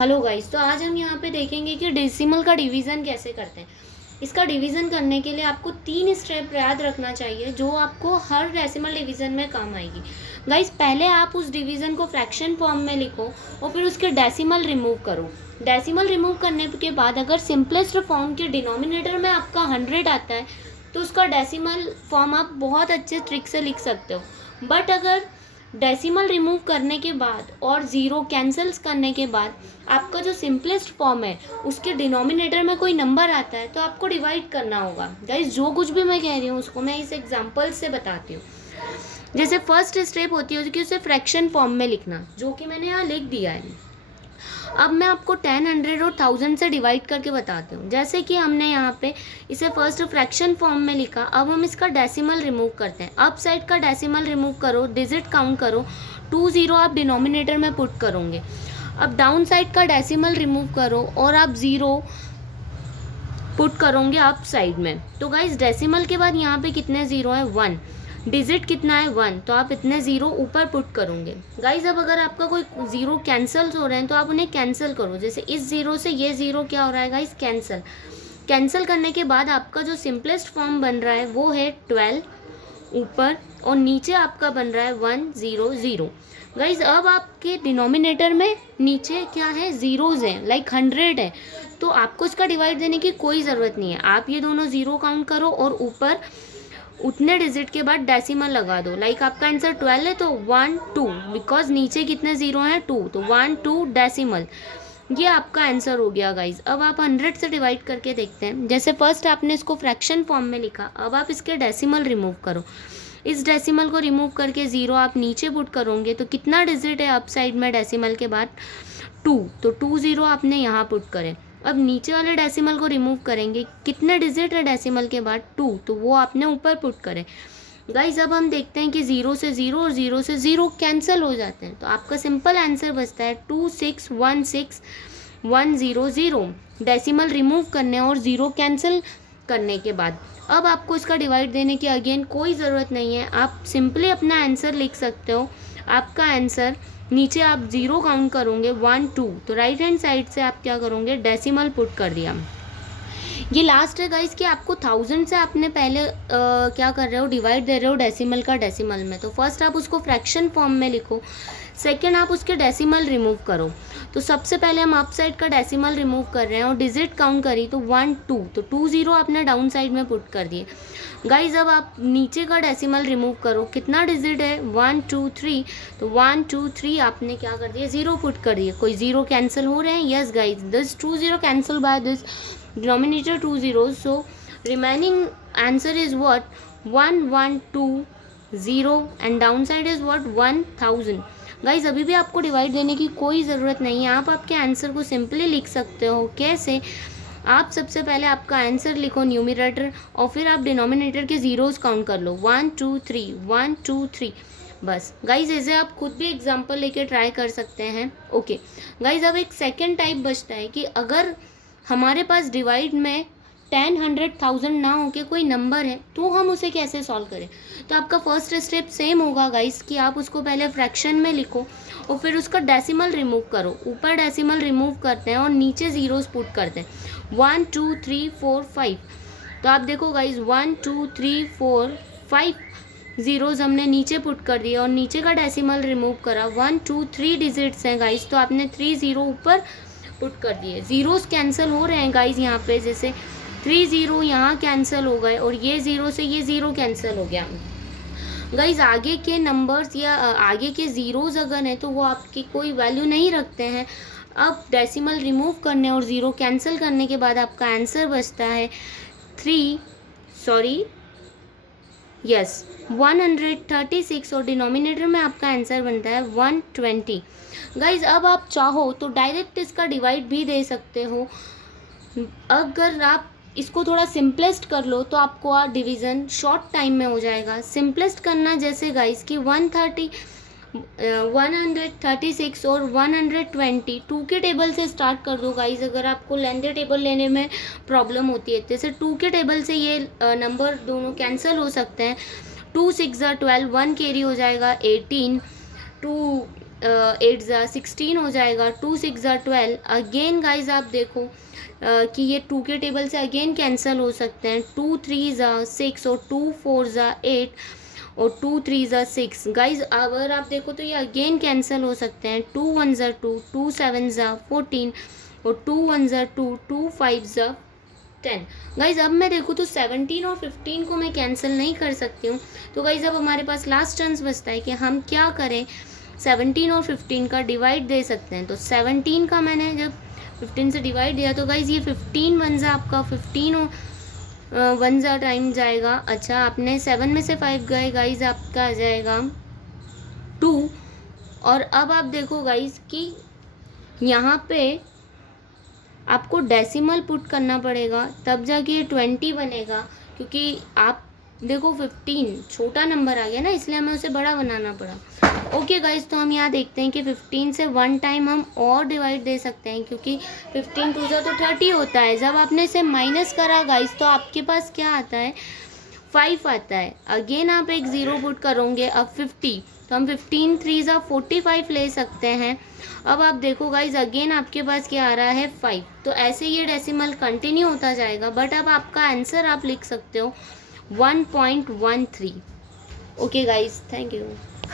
Hello guys, तो आज हम यहाँ पे देखेंगे कि डेसिमल का डिवीज़न कैसे करते हैं। इसका डिवीज़न करने के लिए आपको 3 स्टेप याद रखना चाहिए जो आपको हर डेसिमल डिवीज़न में काम आएगी। गाइस, पहले आप उस डिवीज़न को फ्रैक्शन फॉर्म में लिखो और फिर उसके डेसिमल रिमूव करो। डेसिमल रिमूव करने के बाद अगर सिंपलेस्ट फॉर्म के डिनोमिनेटर में आपका 100 आता है तो उसका डेसिमल फॉर्म आप बहुत अच्छे ट्रिक से लिख सकते हो। बट अगर डेसिमल रिमूव करने के बाद और ज़ीरो कैंसल्स करने के बाद आपका जो सिंपलेस्ट फॉर्म है उसके डिनोमिनेटर में कोई नंबर आता है तो आपको डिवाइड करना होगा। गाइस, जो कुछ भी मैं कह रही हूँ उसको मैं इस एग्जांपल से बताती हूँ। जैसे फर्स्ट स्टेप होती है कि उसे फ्रैक्शन फॉर्म में लिखना, जो कि मैंने यहाँ लिख दिया है। अब मैं आपको 10, 100 और 1000 से डिवाइड करके बताती हूँ। जैसे कि हमने यहाँ पे इसे फर्स्ट फ्रैक्शन फॉर्म में लिखा, अब हम इसका डेसिमल रिमूव करते हैं। अप साइड का डेसिमल रिमूव करो, डिजिट काउंट करो, 20 आप डिनोमिनेटर में पुट करोगे। अब डाउन साइड का डेसिमल रिमूव करो और आप 0 पुट करोगे अप साइड में। तो गाइस, डेसिमल के बाद यहाँ पे कितने ज़ीरो है? 1। डिजिट कितना है? 1, तो आप इतने ज़ीरो ऊपर पुट करोगे। गाइस, अब अगर आपका कोई ज़ीरो कैंसल्स हो रहे हैं तो आप उन्हें कैंसिल करो। जैसे इस ज़ीरो से ये ज़ीरो क्या हो रहा है गाइस? कैंसिल। कैंसिल करने के बाद आपका जो सिंपलेस्ट फॉर्म बन रहा है वो है 12 ऊपर, और नीचे आपका बन रहा है 1 0 0। गाइज, अब आपके डिनोमिनेटर में नीचे क्या है? ज़ीरोज़ हैं, लाइक 100 है, तो आपको इसका डिवाइड देने की कोई ज़रूरत नहीं है। आप ये दोनों ज़ीरो काउंट करो और ऊपर उतने डिजिट के बाद डेसिमल लगा दो। लाइक आपका आंसर 12 है तो 1 2, बिकॉज नीचे कितने ज़ीरो हैं? 2, तो 1 2 डेसिमल। ये आपका आंसर हो गया गाइज। अब आप 100 से डिवाइड करके देखते हैं। जैसे फर्स्ट आपने इसको फ्रैक्शन फॉर्म में लिखा, अब आप इसके डेसिमल रिमूव करो। इस डेसिमल को रिमूव करके 0 आप नीचे पुट करोगे तो कितना डिजिट है अप साइड में डेसिमल के बाद? 2, तो 2 0 आपने यहाँ पुट करें। अब नीचे वाले डेसिमल को रिमूव करेंगे, कितने डिजिट है डेसिमल के बाद? 2, तो वो आपने ऊपर पुट करें। गाइज, अब हम देखते हैं कि 0 से 0 और 0 से 0 कैंसिल हो जाते हैं, तो आपका सिंपल आंसर बचता है 2 6 1 6 1 0 0। डेसिमल रिमूव करने और 0 कैंसिल करने के बाद अब आपको इसका डिवाइड देने की अगेन कोई ज़रूरत नहीं है। आप सिंपली अपना आंसर लिख सकते हो। आपका आंसर नीचे आप 0 काउंट करोगे 1 2, तो राइट हैंड साइड से आप क्या करोगे? डेसिमल पुट कर दिया। ये लास्ट है गाइस कि आपको 1000 से आपने पहले क्या कर रहे हो? डिवाइड दे रहे हो डेसिमल का डेसिमल में। तो फर्स्ट आप उसको फ्रैक्शन फॉर्म में लिखो, सेकेंड आप उसके डेसिमल रिमूव करो। तो सबसे पहले हम अप साइड का डेसिमल रिमूव कर रहे हैं और डिजिट काउंट करी तो 1 2, तो 2 0 आपने डाउन साइड में पुट कर दिए। गाइज, अब आप नीचे का डेसिमल रिमूव करो, कितना डिजिट है? 1 2 3, तो 1 2 3 आपने क्या कर दिया? 0 पुट कर दिए। कोई 0 कैंसिल हो रहे हैं? Yes guys, this 2 0 cancel by this denominator 2 zeros, so remaining answer is what? 1 1 2 0 and downside is what? 1000। Guys, अभी भी आपको डिवाइड देने की कोई ज़रूरत नहीं है। आप आपके आंसर को सिंपली लिख सकते हो। कैसे? आप सबसे पहले आपका आंसर लिखो न्यूमरेटर और फिर आप डिनोमिनेटर के ज़ीरोज़ काउंट कर लो, 1 2 3 1 2 3। बस गाइज, ऐसे आप खुद भी एग्जांपल लेके ट्राई कर सकते हैं। ओके गाइज, अब एक सेकेंड टाइप बचता है कि अगर हमारे पास डिवाइड में 10 100 1000 ना हो के कोई नंबर है तो हम उसे कैसे सॉल्व करें। तो आपका फर्स्ट स्टेप सेम होगा गाइस कि आप उसको पहले फ्रैक्शन में लिखो और फिर उसका डेसिमल रिमूव करो। ऊपर डेसिमल रिमूव करते हैं और नीचे ज़ीरोस पुट करते हैं, 1 2 3 4 5। तो आप देखो गाइस, 1 2 3 4 5 ज़ीरोज़ हमने नीचे पुट कर दिए और नीचे का डेसिमल रिमूव करा। 1 2 3 डिजिट्स हैं गाइस, तो आपने 3 0 ऊपर पुट कर दिए। ज़ीरोज़ कैंसिल हो रहे हैं गाइस यहाँ पे, जैसे 3 0 यहाँ कैंसिल हो गए और ये 0 से ये 0 कैंसिल हो गया। गाइस, आगे के नंबर्स या आगे के ज़ीरोज़ अगर हैं तो वो आपकी कोई वैल्यू नहीं रखते हैं। अब डेसिमल रिमूव करने और 0 कैंसिल करने के बाद आपका आंसर बचता है 136 और डिनोमिनेटर में आपका आंसर बनता है 120। गाइज, अब आप चाहो तो डायरेक्ट इसका डिवाइड भी दे सकते हो। अगर आप इसको थोड़ा सिंपलेस्ट कर लो तो आपको डिवीज़न शॉर्ट टाइम में हो जाएगा। सिंपलेस्ट करना जैसे गाइज कि 136 और 120 2 के टेबल से स्टार्ट कर दो गाइज। अगर आपको लेंथी टेबल लेने में प्रॉब्लम होती है, जैसे 2 के टेबल से ये नंबर दोनों कैंसिल हो सकते हैं। 2 6 12, 1 कैरी हो जाएगा 18, 2 8 ज़ा 16 हो जाएगा, 2 6 ज़ा 12। अगेन गाइज आप देखो कि ये 2 के टेबल से अगेन कैंसिल हो सकते हैं, 2 3 ज़ा 6 और 2 4 ज़ा 8 और 2 3 ज़ा 6। गाइज अगर आप देखो तो ये अगेन कैंसिल हो सकते हैं, 2 1 ज़ा 2, 2 7 ज़ा 14 और 2 1 ज़ा 2, 2 5 ज़ा 10। गाइज अब मैं देखूँ तो 17 और 15 को मैं कैंसिल नहीं कर सकती हूँ। तो गाइज अब हमारे पास लास्ट चांस बचता है कि हम क्या करें, 17 और 15 का डिवाइड दे सकते हैं। तो 17 का मैंने जब 15 से डिवाइड दिया तो गाइज ये 15 वन ज़ा आपका 15 वन ज़ा टाइम जाएगा। अच्छा आपने 7 में से 5 गए गाइज, आपका आ जाएगा 2। और अब आप देखो गाइज कि यहाँ पे आपको डेसिमल पुट करना पड़ेगा, तब जाके ये 20 बनेगा, क्योंकि आप देखो 15 छोटा नंबर आ गया ना, इसलिए हमें उसे बड़ा बनाना पड़ा। ओके गाइज, तो हम यहाँ देखते हैं कि 15 से 1 टाइम हम और डिवाइड दे सकते हैं, क्योंकि 15 2 ज़ा तो 30 होता है। जब आपने इसे माइनस करा गाइज तो आपके पास क्या आता है, 5 आता है। अगेन आप एक ज़ीरो पुट करोगे, अब 50, तो हम 15 3 ज़ा 45 ले सकते हैं। अब आप देखो गाइज अगेन आपके पास क्या आ रहा है, 5। तो ऐसे ये डेसिमल कंटिन्यू होता जाएगा, बट अब आपका आंसर आप लिख सकते हो 1.13। Okay guys, thank you.